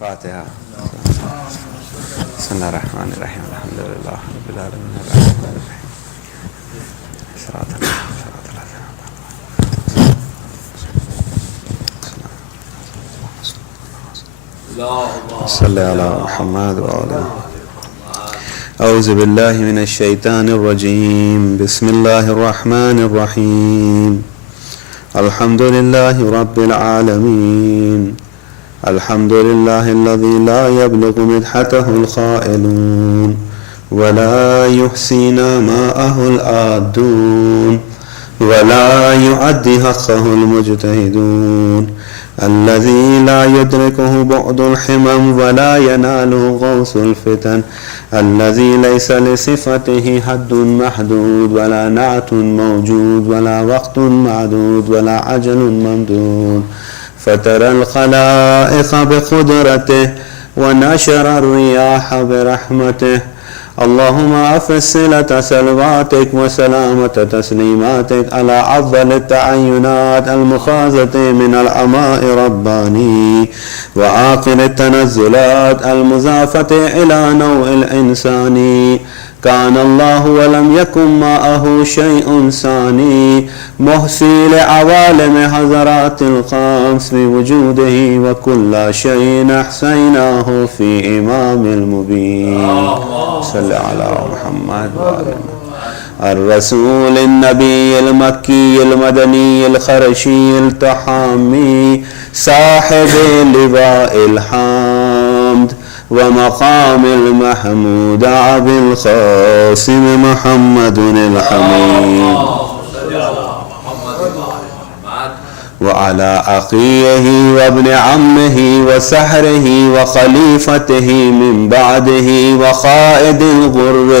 Fatiha. Bismillahirrahmanirrahim. Alhamdulillah Rabbil Alamin. Ar-Rahmanir Rahim. Salli ala Muhammad wa ala أعوذ بالله من الشيطان الرجيم بسم الله الرحمن الرحيم الحمد لله رب العالمين الحمد لله الذي لا يبلغ مدحته القائلون ولا يحصينا ماءه العادون ولا يعدي حقه المجتهدون الذي لا يدركه بعد الحمم ولا يناله غوث الفتن الذي ليس لصفته حد محدود ولا نعت موجود ولا وقت معدود ولا عجل ممدود فترى الخلائق بقدرته ونشر الرياح برحمته اللهم أفس صلة سلواتك وسلامة تسليماتك على أفضل التعينات المخازة من العماء رباني وآخر التنزلات المضافة إلى نوع الإنسان كان الله ولم يكن معه شيء ثاني محصي لعوالم حضرات الخمس بوجوده وكل شيء أحصيناه في إمام المبين صل على محمد وعلى الرسول النبي المكي المدني الخرشي التحامي صاحب لواء الحمد ومقام المحمود أبي القاسم محمد الحميد وعلى أخيه وابن عمه وسحره وخليفته من بعده وقائد الغر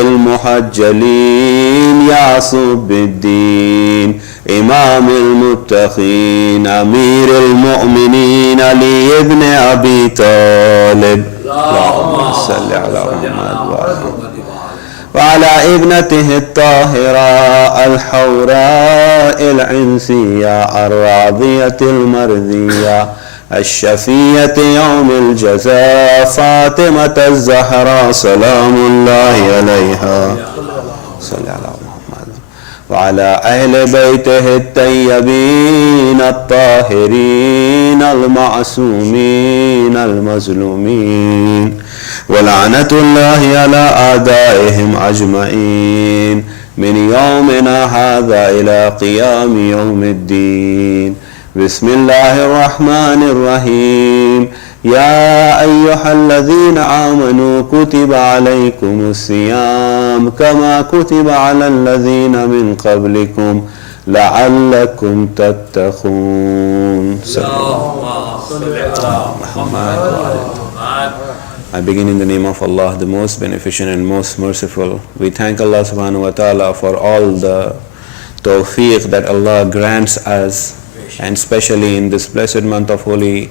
المحجلين يعصب الدين إمام المتقين أمير المؤمنين علي بن أبي طالب اللهم صل على محمد وعلى ابنته الطاهرة الحوراء العنسية الراضية المرضية الشفية يوم الجزاء فاطمة الزهراء سلام الله عليها صل على محمد وعلى أهل بيته الطيبين الطاهرين المعصومين المظلومين ولعنة الله على أعدائهم أجمعين من يومنا هذا إلى قيام يوم الدين بسم الله الرحمن الرحيم يا أيها الذين آمنوا كتب عليكم الصيام كما كتب على الذين من قبلكم لعلكم تتقون I begin in the name of Allah, the most beneficent and most merciful. We thank Allah subhanahu wa ta'ala for all the tawfiq that Allah grants us, and especially in this blessed month of holy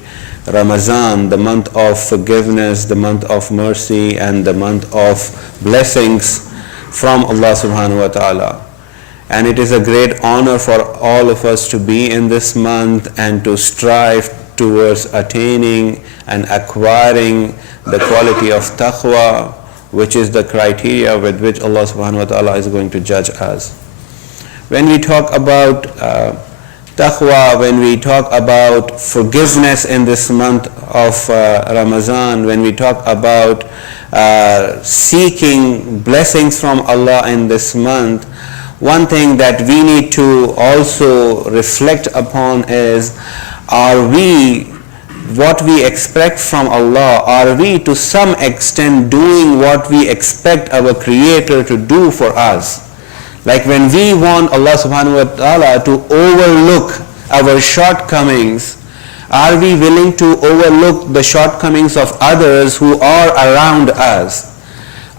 Ramadan, the month of forgiveness, the month of mercy, and the month of blessings from Allah subhanahu wa ta'ala. And it is a great honor for all of us to be in this month and to strive towards attaining and acquiring the quality of taqwa, which is the criteria with which Allah subhanahu wa ta'ala is going to judge us. When we talk about taqwa, when we talk about forgiveness in this month of Ramadan, when we talk about seeking blessings from Allah in this month, one thing that we need to also reflect upon is, are we what we expect from Allah? Are we to some extent doing what we expect our Creator to do for us? Like when we want Allah subhanahu wa ta'ala to overlook our shortcomings, are we willing to overlook the shortcomings of others who are around us?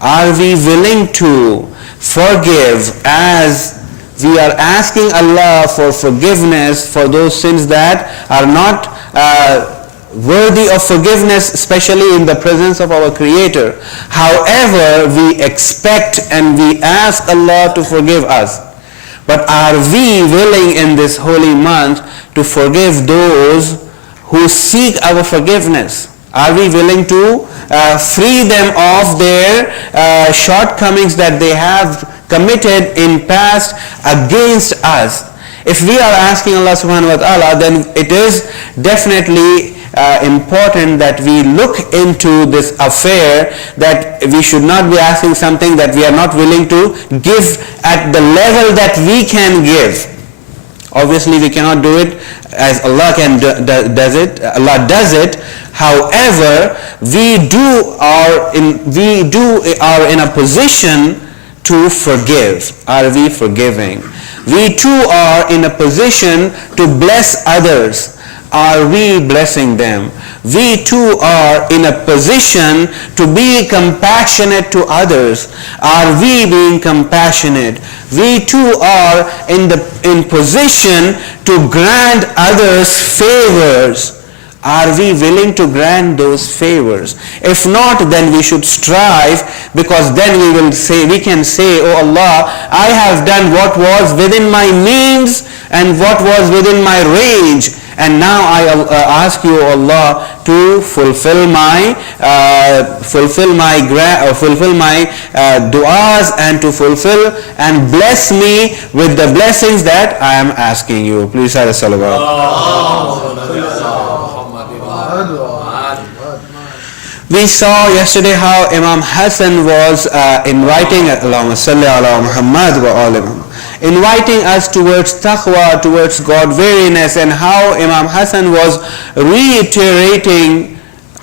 Are we willing to forgive as we are asking Allah for forgiveness for those sins that are not worthy of forgiveness, especially in the presence of our Creator? However, we expect and we ask Allah to forgive us. But are we willing in this holy month to forgive those who seek our forgiveness? Are we willing to free them of their shortcomings that they have committed in past against us? If we are asking Allah subhanahu wa ta'ala, then it is definitely important that we look into this affair, that we should not be asking something that we are not willing to give at the level that we can give. Obviously we cannot do it as Allah does it. Allah does it. However, we are in a position to forgive. Are we forgiving? We too are in a position to bless others. Are we blessing them? We too are in a position to be compassionate to others. Are we being compassionate? We too are in position to grant others favors. Are we willing to grant those favors? If not, then we should strive, because then we can say, oh Allah, I have done what was within my means and what was within my range. And now I ask you, Allah, to fulfill my du'as, and to fulfill and bless me with the blessings that I am asking you. Please say salawat. We saw yesterday how Imam Hassan was inviting inviting us towards taqwa, towards God-weariness, and how Imam Hassan was reiterating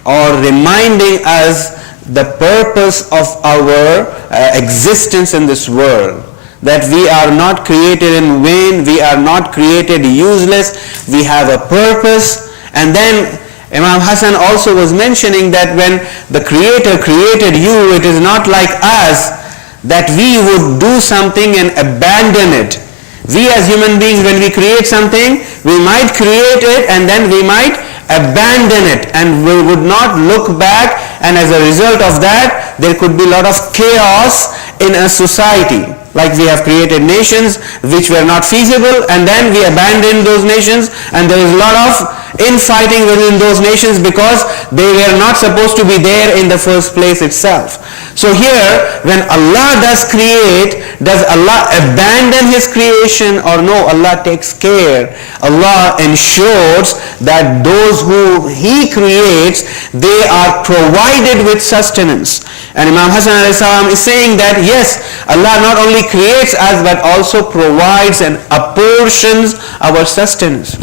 or reminding us the purpose of our existence in this world. That we are not created in vain, we are not created useless, we have a purpose. And then Imam Hassan also was mentioning that when the Creator created you, it is not like us that we would do something and abandon it. We as human beings, when we create something, we might create it and then we might abandon it, and we would not look back, and as a result of that, there could be a lot of chaos in a society. Like we have created nations which were not feasible, and then we abandoned those nations, and there is a lot of infighting within those nations because they were not supposed to be there in the first place itself. So here, when Allah does create, does Allah abandon His creation, or no? Allah takes care. Allah ensures that those who He creates, they are provided with sustenance. And Imam Hassan is saying that yes, Allah not only creates us but also provides and apportions our sustenance.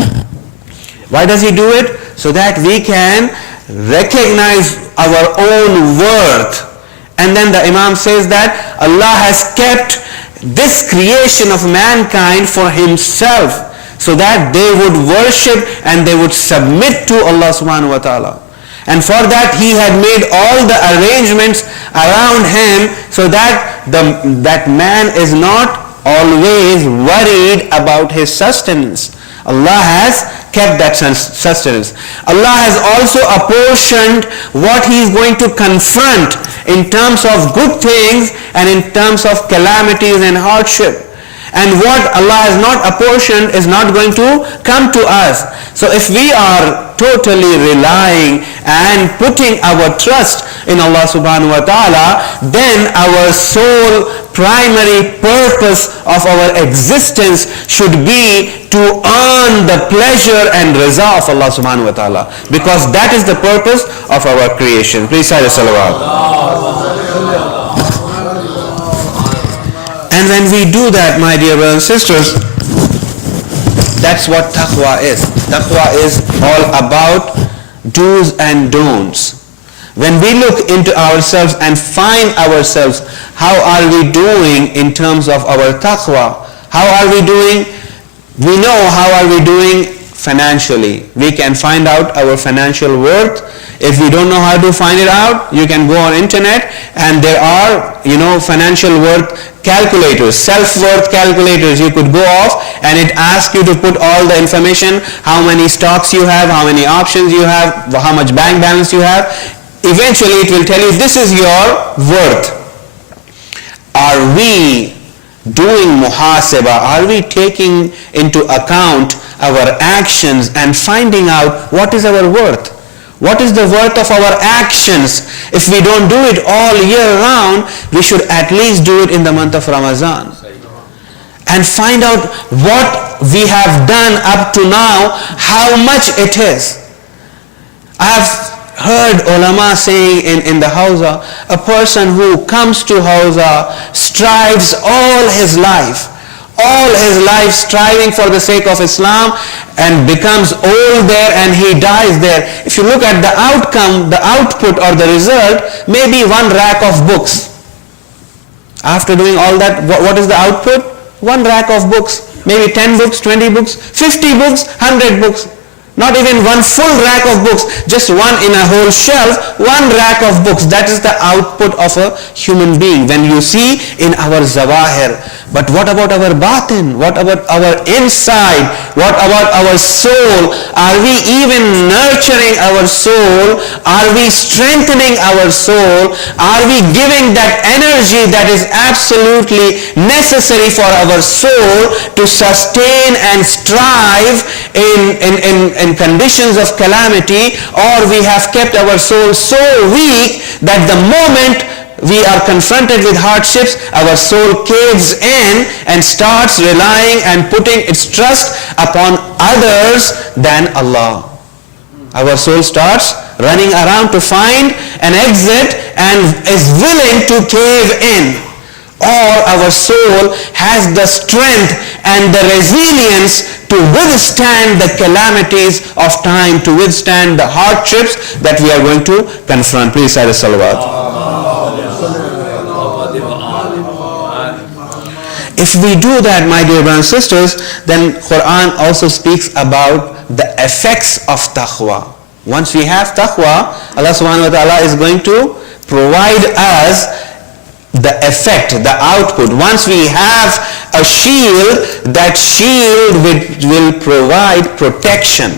Why does He do it? So that we can recognize our own worth. And then the Imam says that Allah has kept this creation of mankind for Himself, so that they would worship and they would submit to Allah subhanahu wa ta'ala. And for that He had made all the arrangements around him, so that that man is not always worried about his sustenance. Allah has kept that sustenance. Allah has also apportioned what He is going to confront in terms of good things and in terms of calamities and hardship. And what Allah has not apportioned is not going to come to us. So if we are totally relying and putting our trust in Allah subhanahu wa ta'ala, then our sole primary purpose of our existence should be to earn the pleasure and riza of Allah subhanahu wa ta'ala, because that is the purpose of our creation. Please say the salawat. And when we do that, my dear brothers and sisters, that's what taqwa is. Taqwa is all about do's and don'ts. When we look into ourselves and find ourselves, how are we doing in terms of our taqwa? How are we doing? We know how are we doing financially. We can find out our financial worth. If we don't know how to find it out, you can go on internet, and there are, financial worth calculators, self-worth calculators. You could go off and it asks you to put all the information, how many stocks you have, how many options you have, how much bank balance you have. Eventually it will tell you this is your worth. Are we doing muhasaba? Are we taking into account our actions and finding out what is our worth? What is the worth of our actions? If we don't do it all year round, we should at least do it in the month of Ramadan. And find out what we have done up to now, how much it is. I have heard ulama saying in the Hausa, a person who comes to Hausa strives all his life striving for the sake of Islam, and becomes old there and he dies there. If you look at the outcome, the output or the result, maybe one rack of books. After doing all that, what is the output? One rack of books. Maybe 10 books, 20 books, 50 books, 100 books. Not even one full rack of books, just one in a whole shelf, one rack of books. That is the output of a human being when you see in our zawahir. But what about our batin? What about our inside? What about our soul? Are we even nurturing our soul? Are we strengthening our soul? Are we giving that energy that is absolutely necessary for our soul to sustain and strive in conditions of calamity? Or we have kept our soul so weak that the moment we are confronted with hardships, our soul caves in and starts relying and putting its trust upon others than Allah. Our soul starts running around to find an exit and is willing to cave in. Or our soul has the strength and the resilience to withstand the calamities of time, to withstand the hardships that we are going to confront. Please say the salawat. If we do that, my dear brothers and sisters, then Quran also speaks about the effects of taqwa. Once we have taqwa, Allah subhanahu wa ta'ala is going to provide us the effect, the output. Once we have a shield, that shield will provide protection.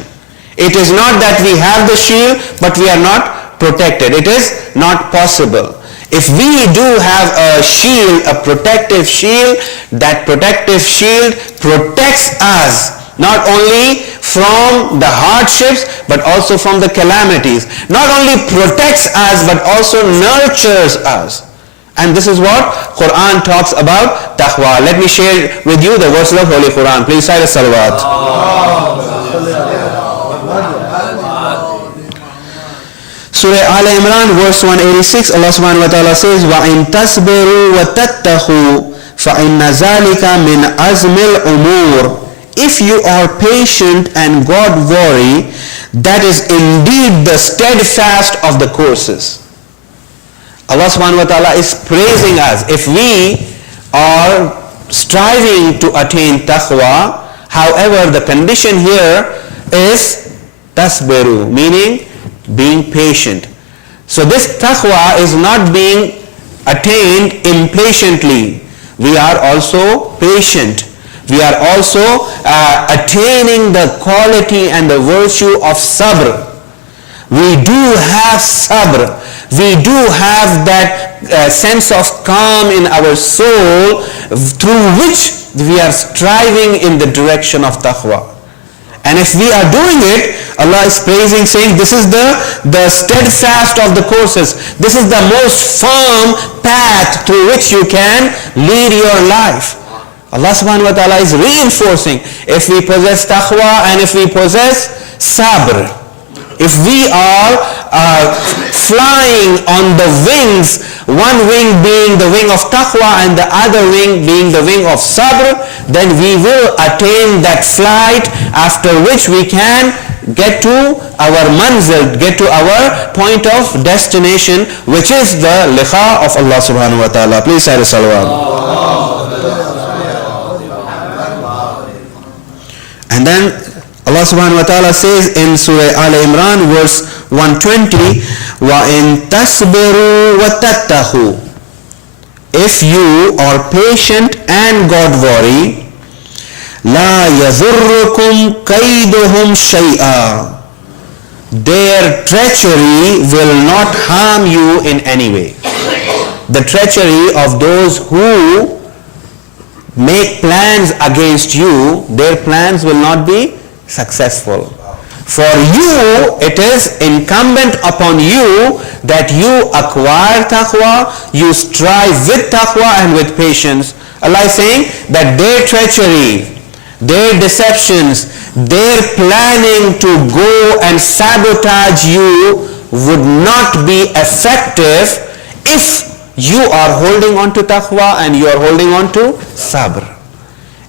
It is not that we have the shield, but we are not protected. It is not possible. If we do have a shield, a protective shield, that protective shield protects us not only from the hardships but also from the calamities. Not only protects us but also nurtures us. And this is what Quran talks about taqwa. Let me share with you the verses of Holy Quran. Please say the salawat. Surah Al-Imran verse 186, Allah subhanahu wa ta'ala says, وَإِن تَصْبِرُوا وَتَتَّقُوا فَإِنَّ ذَلِكَ مِنْ عَزْمِ الْأُمُورِ. If you are patient and God worry, that is indeed the steadfast of the courses. Allah subhanahu wa ta'ala is praising us. If we are striving to attain taqwa, however, the condition here is tasbiru, meaning being patient. So this taqwa is not being attained impatiently. We are also patient. We are also attaining the quality and the virtue of sabr. We do have sabr. We do have that sense of calm in our soul through which we are striving in the direction of taqwa. And if we are doing it, Allah is praising, saying this is the steadfast of the courses. This is the most firm path through which you can lead your life. Allah subhanahu wa ta'ala is reinforcing, if we possess taqwa and if we possess sabr, if we are flying on the wings, one wing being the wing of taqwa and the other wing being the wing of sabr, then we will attain that flight after which we can get to our manzil, get to our point of destination, which is the liqa of Allah subhanahu wa ta'ala. Please say the salawat. And then Allah subhanahu wa ta'ala says in Surah Al-Imran verse 120, وَإِن تَصْبِرُوا وَتَتَّقُوا. If you are patient and God worry, لَا يَضُرُّكُمْ كَيْدُهُمْ شَيْئًا. Their treachery will not harm you in any way. The treachery of those who make plans against you, their plans will not be successful. For you, it is incumbent upon you that you acquire taqwa, you strive with taqwa and with patience. Allah is saying that their treachery, their deceptions, their planning to go and sabotage you would not be effective if you are holding on to taqwa and you are holding on to sabr.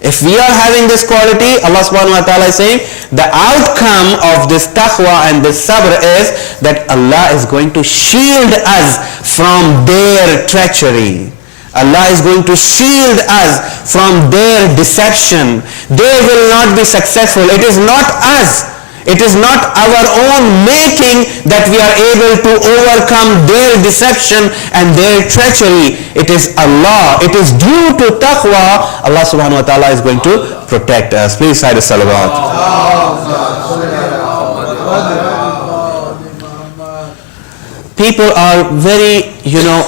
If we are having this quality, Allah subhanahu wa ta'ala is saying the outcome of this taqwa and this sabr is that Allah is going to shield us from their treachery. Allah is going to shield us from their deception. They will not be successful. It is not us. It is not our own making that we are able to overcome their deception and their treachery. It is Allah. It is due to taqwa. Allah subhanahu wa ta'ala is going to protect us. Please say the salawat. People are very,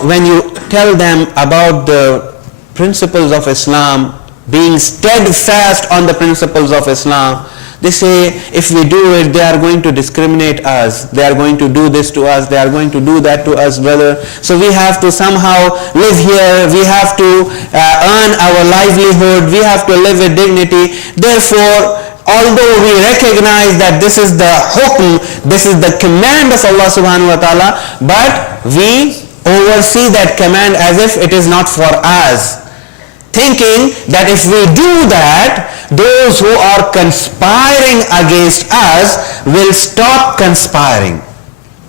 when you tell them about the principles of Islam, being steadfast on the principles of Islam, they say, if we do it, they are going to discriminate us. They are going to do this to us. They are going to do that to us, brother. So we have to somehow live here. We have to earn our livelihood. We have to live with dignity. Therefore, although we recognize that this is the hukm, this is the command of Allah subhanahu wa ta'ala, but we oversee that command as if it is not for us, thinking that if we do that, those who are conspiring against us will stop conspiring.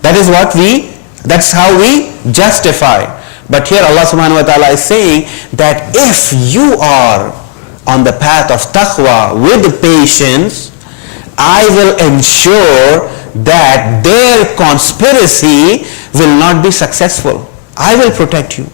That's how we justify. But here Allah subhanahu wa ta'ala is saying that if you are on the path of taqwa with patience, I will ensure that their conspiracy will not be successful. I will protect you.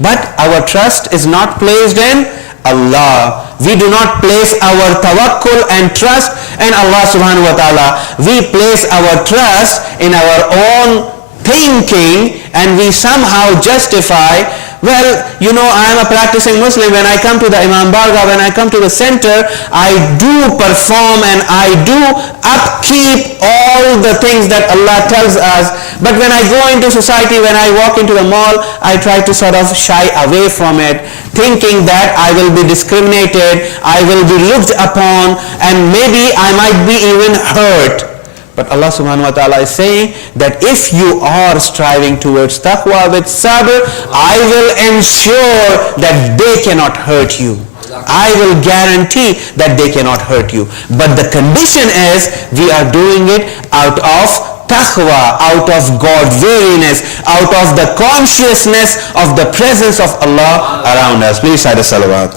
But our trust is not placed in Allah. We do not place our tawakkul and trust in Allah subhanahu wa ta'ala. We place our trust in our own thinking, and we somehow justify, well, I am a practicing Muslim. When I come to the Imam Barga, when I come to the center, I do perform and I do upkeep all the things that Allah tells us. But when I go into society, when I walk into the mall, I try to sort of shy away from it, thinking that I will be discriminated, I will be looked upon, and maybe I might be even hurt. But Allah subhanahu wa ta'ala is saying that if you are striving towards taqwa with sabr, I will ensure that they cannot hurt you. I will guarantee that they cannot hurt you. But the condition is we are doing it out of taqwa, out of God-wariness, out of the consciousness of the presence of Allah around us. Please say the salawat.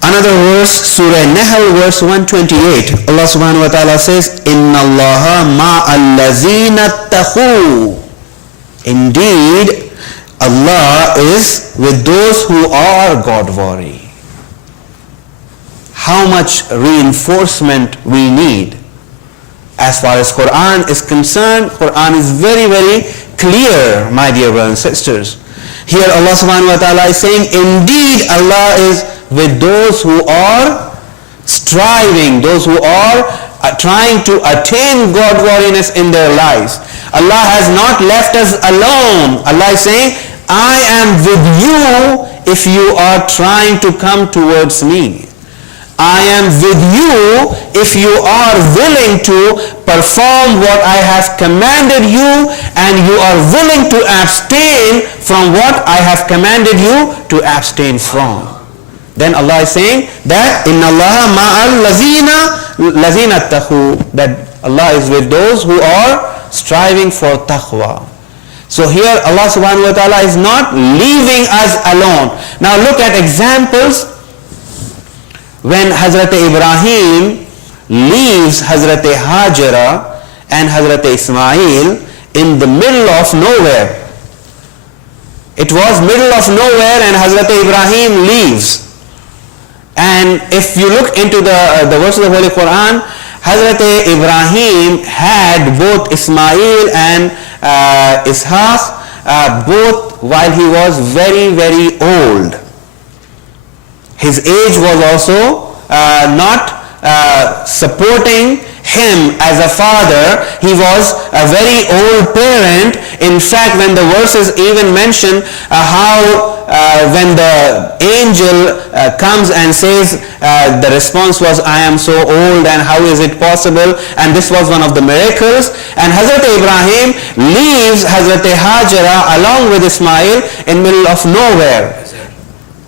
Another verse, Surah Nahl, verse 128. Allah subhanahu wa ta'ala says, Inna Allaha ma'allazina taqoo. Indeed, Allah is with those who are God-wary. How much reinforcement we need. As far as Quran is concerned, Quran is very, very clear, my dear brothers and sisters. Here Allah subhanahu wa ta'ala is saying, indeed Allah is with those who are striving, those who are trying to attain God-wariness in their lives. Allah has not left us alone. Allah is saying, I am with you if you are trying to come towards me. I am with you if you are willing to perform what I have commanded you, and you are willing to abstain from what I have commanded you to abstain from. Then Allah is saying that Inna Allah ma'al lazina taqoo, that Allah is with those who are striving for taqwa. So here Allah subhanahu wa ta'ala is not leaving us alone. Now look at examples when Hazrat Ibrahim leaves Hazrat Hajara and Hazrat Ismail in the middle of nowhere. It was middle of nowhere and Hazrat Ibrahim leaves. And if you look into the verse of the Holy Quran, Hazrat Ibrahim had both Ismail and Ishaq both while he was very, very old. His age was also not supporting him as a father. He was a very old parent. In fact, when the verses even mention how when the angel comes and says, the response was, I am so old and how is it possible? And this was one of the miracles. And Hazrat Ibrahim leaves Hazrat Hajara along with Ismail in middle of nowhere.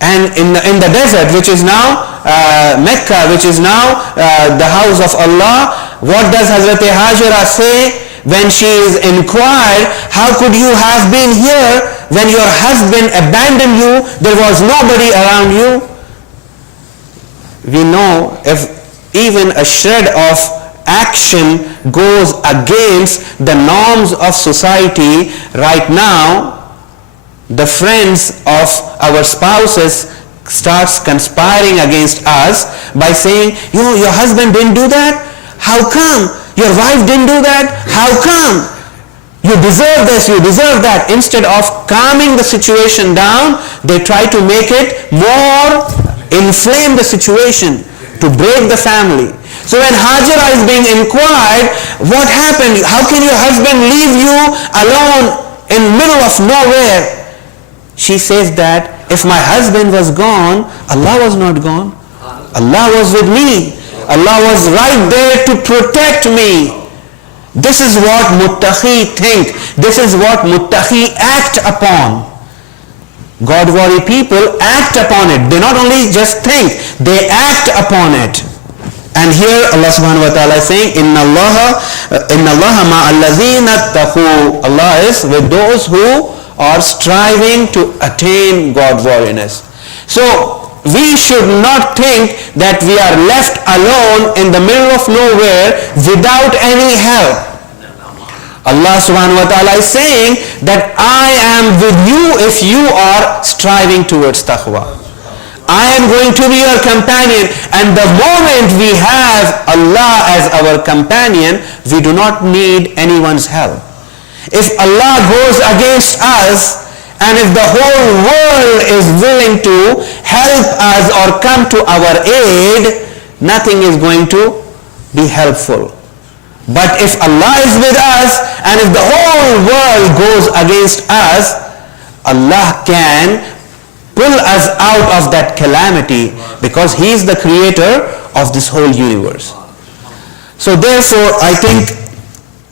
And in the desert, which is now Mecca, which is now the house of Allah, what does Hazrat Hajara say when she is inquired, how could you have been here when your husband abandoned you? There was nobody around you. We know if even a shred of action goes against the norms of society right now, the friends of our spouses starts conspiring against us by saying, your husband didn't do that? How come? Your wife didn't do that? How come? You deserve this, you deserve that. Instead of calming the situation down, they try to make it more, inflame the situation to break the family. So when Hajara is being inquired, what happened? How can your husband leave you alone in middle of nowhere? She says that if my husband was gone, Allah was not gone. Allah was with me. Allah was right there to protect me. This is what muttaqi think. This is what muttaqi act upon. God-worthy people act upon it. They not only just think, they act upon it. And here Allah subhanahu wa ta'ala is saying, Inna Allah ma'alladhina taqu. Allah is with those who are striving to attain God-worthiness. So we should not think that we are left alone in the middle of nowhere without any help. Allah subhanahu wa ta'ala is saying that I am with you if you are striving towards taqwa. I am going to be your companion. And the moment we have Allah as our companion, we do not need anyone's help. If Allah goes against us, and if the whole world is willing to help us or come to our aid, nothing is going to be helpful. But if Allah is with us, and if the whole world goes against us, Allah can pull us out of that calamity because He is the creator of this whole universe. So therefore, I think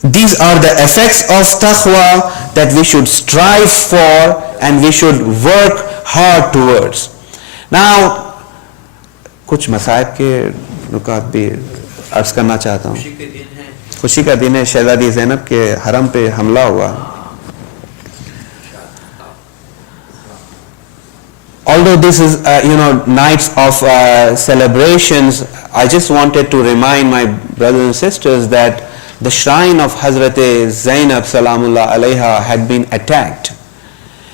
these are the effects of taqwa that we should strive for and we should work hard towards. Now, कुछ मसाइब के नुकात भी अर्ज करना चाहता हूँ. खुशी का दिन है, शहजादी ज़ैनब के हरम पे हमला हुआ. Although this is nights of celebrations, I just wanted to remind my brothers and sisters that the shrine of Hazrat Zainab Salamullah Alaiha had been attacked.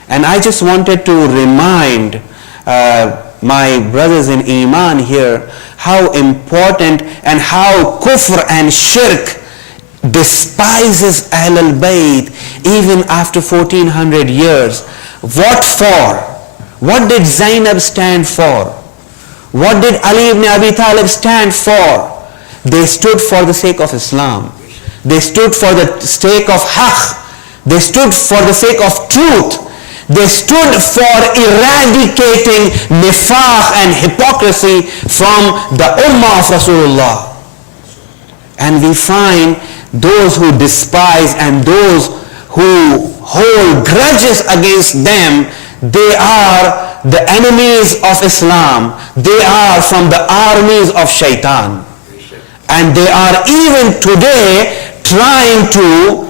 And I just wanted to remind my brothers in Iman here how important and how kufr and shirk despises Ahlul Bayt even after 1400 years. What for? What did Zainab stand for? What did Ali ibn Abi Talib stand for? They stood for the sake of Islam. They stood for the sake of haqq. They stood for the sake of truth. They stood for eradicating nifaq and hypocrisy from the ummah of Rasulullah. And we find those who despise and those who hold grudges against them, they are the enemies of Islam. They are from the armies of shaitan. And they are even today trying to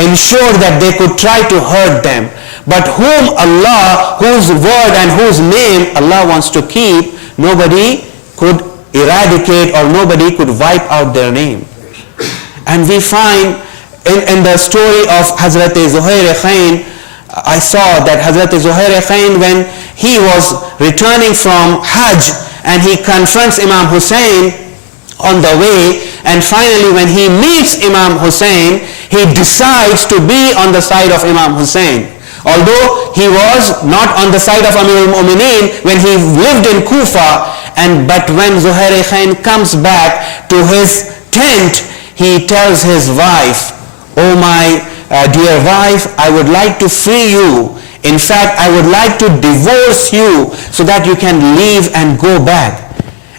ensure that they could try to hurt them. But whom Allah, whose word and whose name Allah wants to keep, nobody could eradicate or nobody could wipe out their name. And we find in the story of Hazrat Zuhair Khain, I saw that Hazrat Zuhair Khain, when he was returning from Hajj and he confronts Imam Hussein on the way, and finally when he meets Imam Hussein, he decides to be on the side of Imam Hussein. Although he was not on the side of Amir al-Mu'mineen when he lived in Kufa, but when Zuhair Khain comes back to his tent, he tells his wife, "Oh my dear wife, I would like to free you. In fact, I would like to divorce you so that you can leave and go back."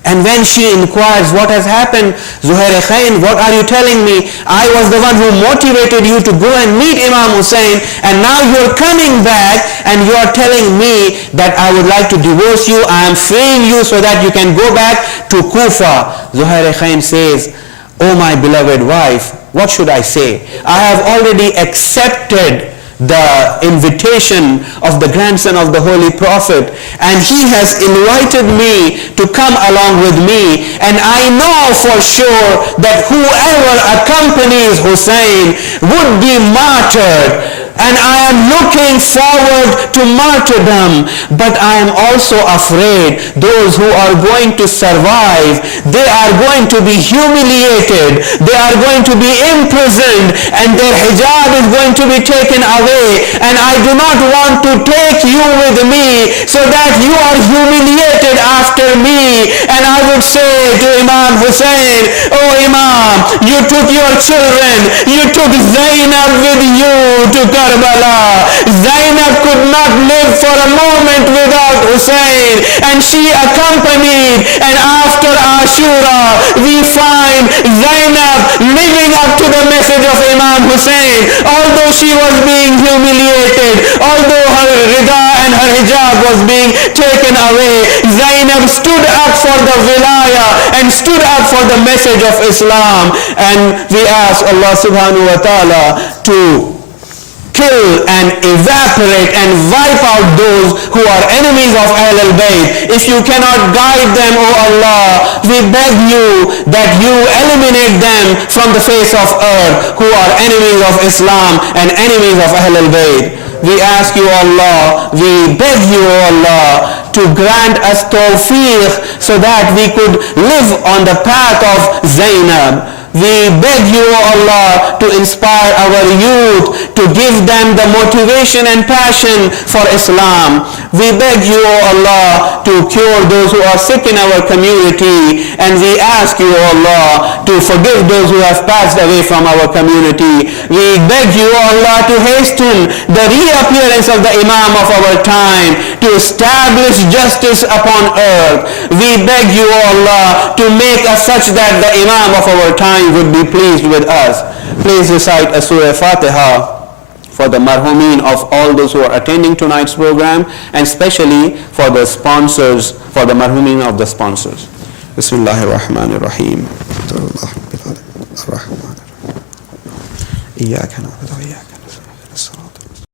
And when she inquires, "What has happened, Zuhair Khain? What are you telling me? I was the one who motivated you to go and meet Imam Hussein, and now you're coming back and you're telling me that I would like to divorce you. I am freeing you so that you can go back to Kufa." Zuhair Khain says, "Oh my beloved wife, what should I say? I have already accepted the invitation of the grandson of the Holy Prophet, and he has invited me to come along with me, and I know for sure that whoever accompanies Hussein would be martyred, and I am looking forward to martyrdom, but I am also afraid those who are going to survive, they are going to be humiliated, they are going to be imprisoned, and their hijab is going to be taken away, and I do not want to take you with me so that you are humiliated after me." And I would say to Imam Hussein, "Oh Imam, you took your children, you took Zainab with you to Karbala. Zainab could not live for a moment without Hussein, and she accompanied, and after Ashura we find Zainab living up to the message of Imam Hussein. Although she was being humiliated, although her rida and her hijab was being taken away, Zainab stood up for the wilayah and stood up for the message of Islam." And we ask Allah subhanahu wa ta'ala to kill and evaporate and wipe out those who are enemies of Ahlul Bayt. If you cannot guide them, O Allah, we beg you that you eliminate them from the face of earth, who are enemies of Islam and enemies of Ahlul Bayt. We ask you, Allah, we beg you, O Allah, to grant us tawfiq so that we could live on the path of Zainab. We beg you, O Allah, to inspire our youth, to give them the motivation and passion for Islam. We beg you, O Allah, to cure those who are sick in our community, and we ask you, O Allah, to forgive those who have passed away from our community. We beg you, O Allah, to hasten the reappearance of the Imam of our time, to establish justice upon earth. We beg you, O Allah, to make us such that the Imam of our time would be pleased with us. Please recite a Surah Fatiha for the marhumin of all those who are attending tonight's program, and especially for the sponsors, for the marhumin of the sponsors. Bismillahir Rahmanir Rahim. Iyyaka na'budu wa iyyaka